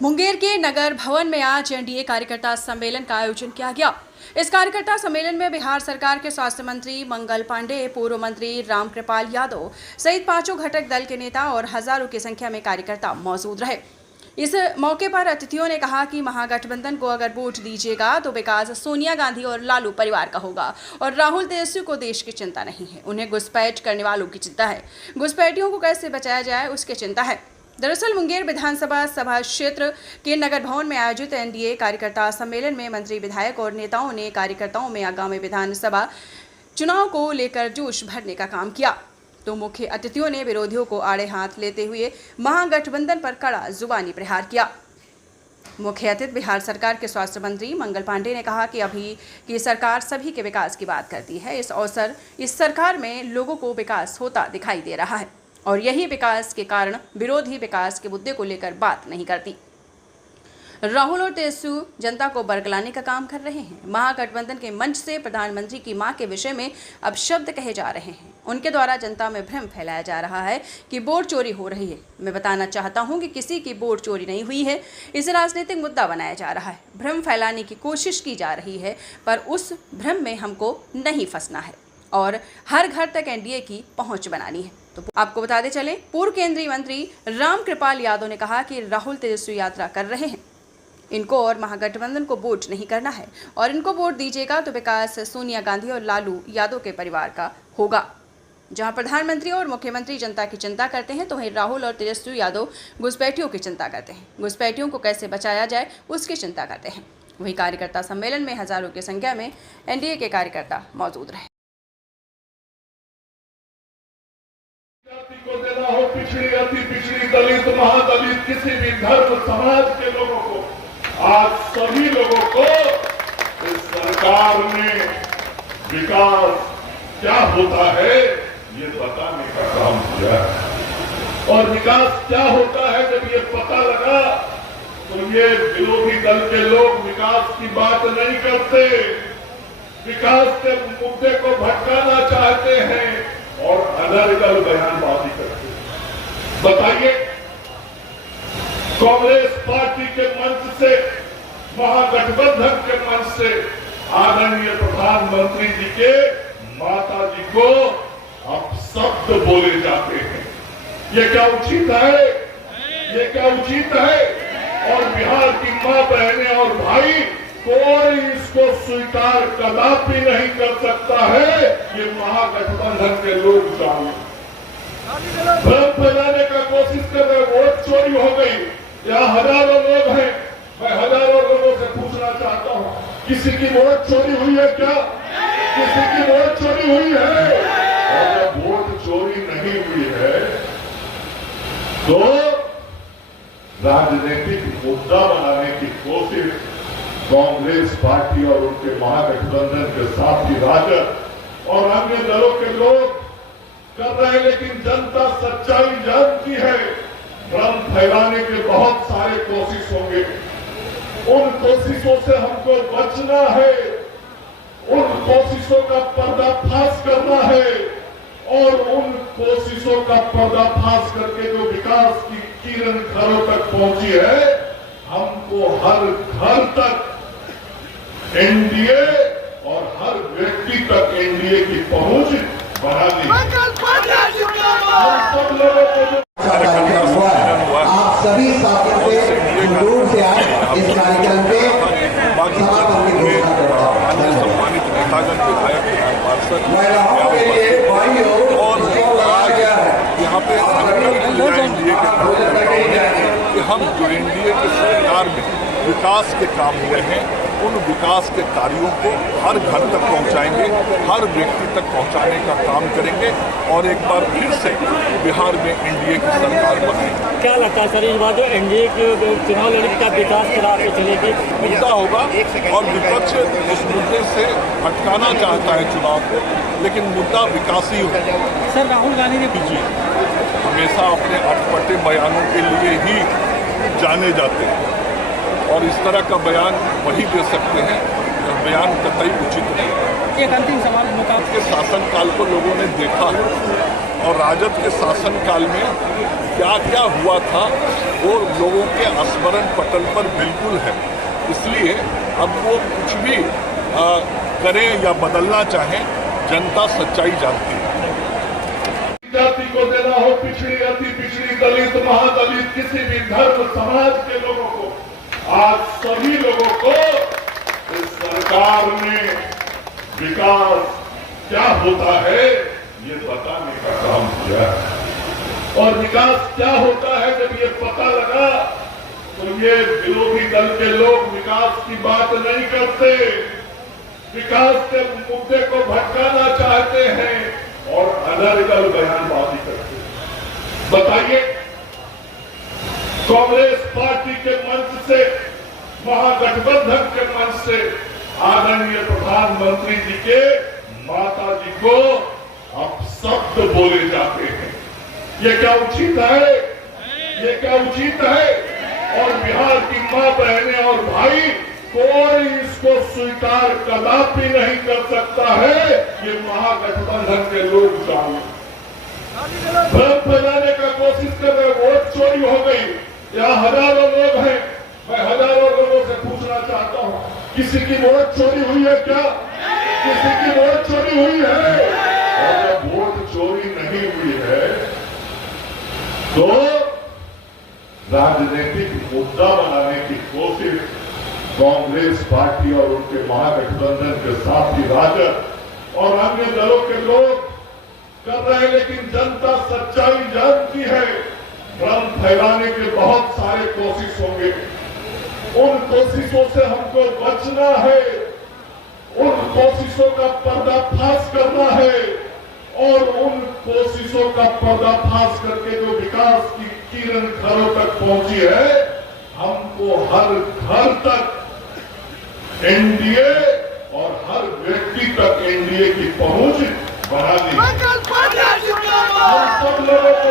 मुंगेर के नगर भवन में आज एनडीए कार्यकर्ता सम्मेलन का आयोजन किया गया। इस कार्यकर्ता सम्मेलन में बिहार सरकार के स्वास्थ्य मंत्री मंगल पांडे, पूर्व मंत्री रामकृपाल यादव सहित पांचों घटक दल के नेता और हजारों की संख्या में कार्यकर्ता मौजूद रहे। इस मौके पर अतिथियों ने कहा कि महागठबंधन को अगर वोट दीजिएगा तो विकास सोनिया गांधी और लालू परिवार का होगा और राहुल तेजस्वी को देश की चिंता नहीं है, उन्हें घुसपैठ करने वालों की चिंता है। घुसपैठियों को कैसे बचाया जाए उसकी चिंता है। दरअसल मुंगेर विधानसभा सभा क्षेत्र के नगर भवन में आयोजित एनडीए कार्यकर्ता सम्मेलन में मंत्री, विधायक और नेताओं ने कार्यकर्ताओं में आगामी विधानसभा चुनाव को लेकर जोश भरने का काम किया। तो मुख्य अतिथियों ने विरोधियों को आड़े हाथ लेते हुए महागठबंधन पर कड़ा जुबानी प्रहार किया। मुख्य अतिथि बिहार सरकार के स्वास्थ्य मंत्री मंगल पांडे ने कहा कि अभी की सरकार सभी के विकास की बात करती है। इस सरकार में लोगों को विकास होता दिखाई दे रहा है और यही विकास के कारण विरोधी विकास के मुद्दे को लेकर बात नहीं करती। राहुल और तेजस्वी जनता को बरगलाने का काम कर रहे हैं। महागठबंधन के मंच से प्रधानमंत्री की मां के विषय में अब शब्द कहे जा रहे हैं। उनके द्वारा जनता में भ्रम फैलाया जा रहा है कि वोट चोरी हो रही है। मैं बताना चाहता हूं कि किसी की वोट चोरी नहीं हुई है। इसे राजनीतिक मुद्दा बनाया जा रहा है, भ्रम फैलाने की कोशिश की जा रही है, पर उस भ्रम में हमको नहीं फंसना है और हर घर तक एनडीए की पहुंच बनानी है। तो आपको बताते चलें, पूर्व केंद्रीय मंत्री रामकृपाल यादव ने कहा कि राहुल तेजस्वी यात्रा कर रहे हैं, इनको और महागठबंधन को वोट नहीं करना है और इनको वोट दीजिएगा तो विकास सोनिया गांधी और लालू यादव के परिवार का होगा। जहां प्रधानमंत्री और मुख्यमंत्री जनता की चिंता करते हैं तो वहीं राहुल और तेजस्वी यादव घुसपैठियों की चिंता करते हैं। घुसपैठियों को कैसे बचाया जाए उसकी चिंता करते हैं। वहीं कार्यकर्ता सम्मेलन में हजारों की संख्या में एनडीए के कार्यकर्ता मौजूद रहे। को देना हो, पिछड़ी, अति पिछड़ी, दलित, महादलित, किसी भी धर्म समाज के लोगों को, आज सभी लोगों को इस सरकार ने विकास क्या होता है ये बताने का काम किया है। और विकास क्या होता है जब ये पता लगा तो ये विरोधी दल के लोग विकास की बात नहीं करते, विकास के मुद्दे को भटकाना चाहते हैं और अनर्गल बयानबाजी करते हैं। बताइए, कांग्रेस पार्टी के मंच से, महागठबंधन के मंच से आदरणीय प्रधानमंत्री जी के माता जी को अब शब्द बोले जाते हैं। ये क्या उचित है? ये क्या उचित है? और बिहार की मां, बहनें और भाई, कोई इसको स्वीकार कदापि नहीं कर सकता है। ये महागठबंधन के लोग जाने भ्रम फैलाने का कोशिश कर रहे, वोट चोरी हो गई। यहाँ हजारों लोग हैं, मैं हजारों लोगों से पूछना चाहता हूँ, किसी की वोट चोरी हुई है क्या? किसी की वोट चोरी हुई है? और जब वोट चोरी नहीं हुई है तो राजनीतिक मुद्दा बनाने की कोशिश कांग्रेस पार्टी और उनके महागठबंधन के साथी राजद और अन्य दलों के लोग कर रहे हैं। लेकिन जनता सच्चाई जानती है, भ्रम फैलाने के बहुत सारे कोशिश होंगे। उन कोशिशों से हमको बचना है, उन कोशिशों का पर्दाफाश करना है और उन कोशिशों का पर्दाफाश करके जो विकास की किरण घरों तक पहुंची है, हमको हर घर तक एनडीए और हर व्यक्ति तक एनडीए की पहुंच बढ़ानी है। सब लोगों को आप सभी साथियों से दूर से आए इस कार्यक्रम पे समापन की घोषणा करता हूं। सम्मानित नेतागण, विधायक, पार्षद और यहाँ पे एनडीए कि हम जो एनडीए की सरकार में विकास के काम हुए हैं उन विकास के कार्यों को हर घर तक पहुंचाएंगे, हर व्यक्ति तक पहुंचाने का काम करेंगे और एक बार फिर से बिहार में एनडीए की सरकार बनाएंगे। क्या लगता है सर, इस बार जो एनडीए के चुनाव लड़ने का विकास के राह पे चलेगी? मुद्दा होगा और विपक्ष उस मुद्दे से भटकाना चाहता है चुनाव को, लेकिन मुद्दा विकास ही होगा। सर, राहुल गांधी ने पीछे हमेशा अपने अटपटे बयानों के लिए ही जाने जाते हैं और इस तरह का बयान वही दे सकते हैं जब बयान कतई उचित नहीं। एक अंतिम सवाल, के शासनकाल को लोगों ने देखा है और राजद के शासनकाल में क्या क्या हुआ था वो लोगों के स्मरण पटल पर बिल्कुल है। इसलिए अब वो कुछ भी करें या बदलना चाहें, जनता सच्चाई जानती है। जाति को देना हो, पिछड़ी, अति पिछड़ी, दलित, महादलित, किसी भी धर्म समाज के लोगों को, आज सभी लोगों को इस सरकार ने विकास क्या होता है ये बताने का काम किया है। और विकास क्या होता है जब ये पता लगा तो ये विरोधी दल के लोग विकास की बात नहीं करते, विकास के मुद्दे को भटकाना चाहते हैं और अनर्गल बयानबाजी करते हैं। बताइए, कांग्रेस पार्टी के मंच से, महागठबंधन के मंच से आदरणीय प्रधानमंत्री जी के माता जी को अब शब्द बोले जाते हैं। ये क्या उचित है? ये क्या उचित है? और बिहार की मां, बहनें और भाई, कोई इसको स्वीकार कदापि नहीं कर सकता है। ये महागठबंधन के लोग जाने भ्रम फैलाने का कोशिश कर रहे, वोट चोरी हो गई। यहाँ हजारों लोग हैं, मैं हजारों लोगों से पूछना चाहता हूँ, किसी की वोट चोरी हुई है क्या? किसी की वोट चोरी हुई है? और जब वोट चोरी नहीं हुई है तो राजनीतिक मुद्दा बनाने की कोशिश कांग्रेस पार्टी और उनके महागठबंधन के साथी राजद और अन्य दलों के लोग कर रहे हैं। लेकिन जनता सच्चाई जानती है। भ्रम फैलाने के बहुत सारे कोशिश होंगे, उन कोशिशों से हमको बचना है, उन कोशिशों का पर्दाफाश करना है और उन कोशिशों का पर्दाफाश करके जो विकास की किरण घरों तक पहुंची है, हमको हर घर तक एनडीए और हर व्यक्ति तक एनडीए की पहुंच बढ़ानी है। हम सब लोगों को